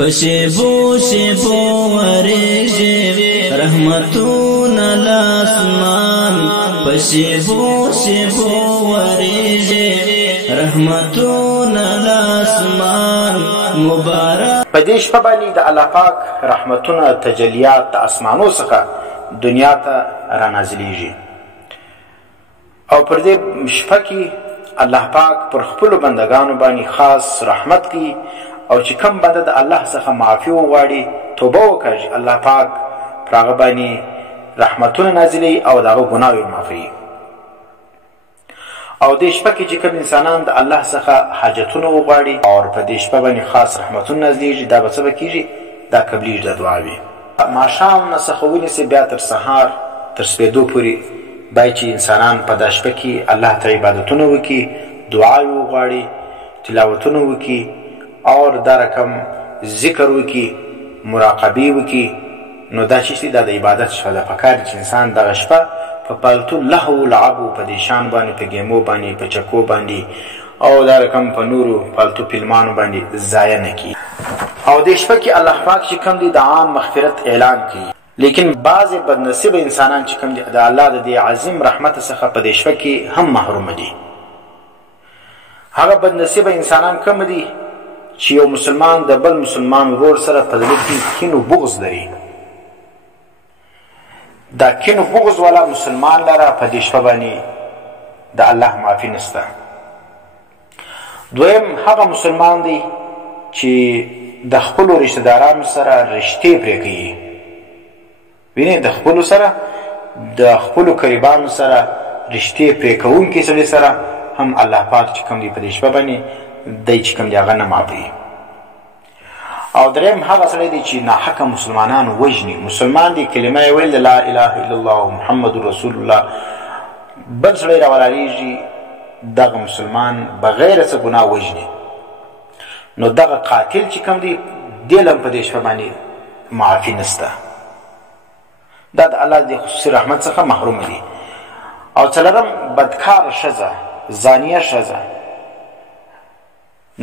پشیبو شیبو ورېږي رحمتونه لاسمان پشیبو شیبو ورېږي رحمتونه لاسمان مبارک. په دې شپه باندې د الله پاک رحمتونه تجلیات د اسمانو څخه دنیا ته رانازلیږي او پر دې شپه کې الله پاک پر خپلو بندگانو باندې خاص رحمت کوي او چې کم بنده د الله څخه معافي وغواړي توبه وکړي الله پاک پر هغه باندې رحمتونه نازلوي او د هغه ګناهونه معافوي. او دې شپه کې چې کوم انسانان د الله څخه حاجتونه وغواړي او په دې شپه باندې خاص رحمتونه نازلېږي دا به څه به کېږي دا قبلېږي د دعاوې. ماښام نه څخه ونیسي بیا تر سهار تر سپېدو پورې باید چې انسانان په دا شپه کې الله ته عبادتونه وکړي دعاوې وغواړي تلاوتونه وکړي اور دا رقم ذکر وکړي مراقبې وکړي. نو دا چې دا د عبادت شپه ده پکار چې انسان دغه شپه په پالتو لهو لعبو په دې شان باندې په ګیمو باندې په چکو باندې او دا رقم په نورو پالتو فلمانو باندې ضایع نه کړي. او دې شپه کې الله پاک چې کوم دی د عام مغفرت اعلان کوي لیکن بعضې بدنصیبه انسانان چې کوم دي د الله د دې عظیم رحمت څخه په دې شپه کې هم محروم دي. هغه بدنصیبه انسانان کوم دي چې یو مسلمان د بل مسلمان ورور سره په زړه کې کین او بغض لري. دا کین او بغض والا مسلمان لره په دې شپه باندې د الله معافي نشته. دویم هغه مسلمان دی چې د خپلو رشته دارانو سره رشتې پرې کوي. وینې د خپلو سره د خپلو قریبانو سره رشتې پرې کوونکي سړي سره هم الله پاک چې کوم دی په دې شپه باندې دی چې کوم دی هغه نه معافوي. او دریم هغه سړی دی چې ناحقه مسلمانان وژني. مسلمان دی کلمه یې ویل لا اله الا الله محمد رسول الله بل سړی راولاړېږي دغه مسلمان بغیر څه ګناه وژني. نو دغه قاتل چې کوم دی دې له هم په دې شپه باندې معافي نشته. دا د الله د خصوصي رحمت څخه محروم دي. او څلورم بدکاره ښځه زانیه ښځه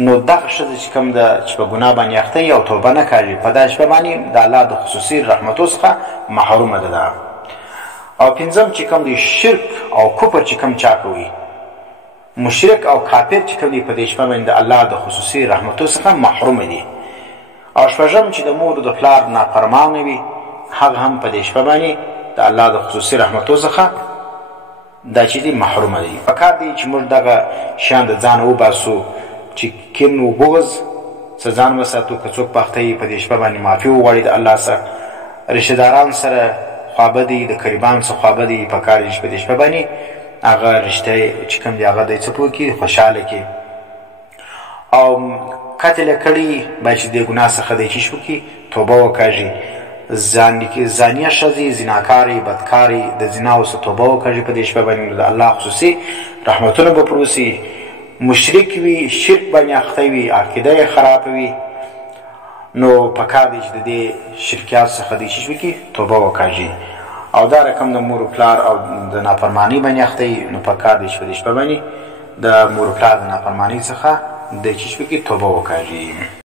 نو دغه ښځه چې کوم ده چې په ګناه باندې اخته وي او توبه نه کوي په دا شپه باندې د الله د خصوصي رحمتو څخه محرومه ده. او پنځم چې کوم دی شرک او کفر چې کوم چا کوي مشرک او کافر چې کوم دی په دې شپه باندې د الله د خصوصي رحمتو څخه محروم دي. او شپږم چې د مور د پلار نافرمانه وي هغه هم په دې شپه باندې د الله د خصوصي رحمتو څخه دا چې دی محرومه دي. پکار دی چې موږ دغه شیان د ځان وباسو چې کین او بغض څه ځان وساتو. که څوک پخته یي په دې شپه باندې معافي وغواړي د الله څخه رشته داران سره خوابدي د قریبان څخه خوابدي پکار دی چې په دې شپه باندې هغه رشته چې کوم دی هغه دی څه وکړي خوشحاله کړي. او قتل کړي باید چې د ګناه څخه دی چې وکړي توبه وکړي. زانیه ښځې زناکارې بدکارې د زنا څخه توبه وکړي په دې شپه باندې د الله خصوصي رحمتونه به پروسي. مشرک وي شرک باندې اخته وي عقیده یې خرابه وي نو پکار دی چې د دې شرکیات څخه دی چې وکړي توبه وکړي. او دا رقم د مور پلار او د نافرمانی باندې اخته وي نو پکار دی چې په دې شپه باندې د مور پلار د نافرمانی څخه دی چې وکړي توبه وکړي.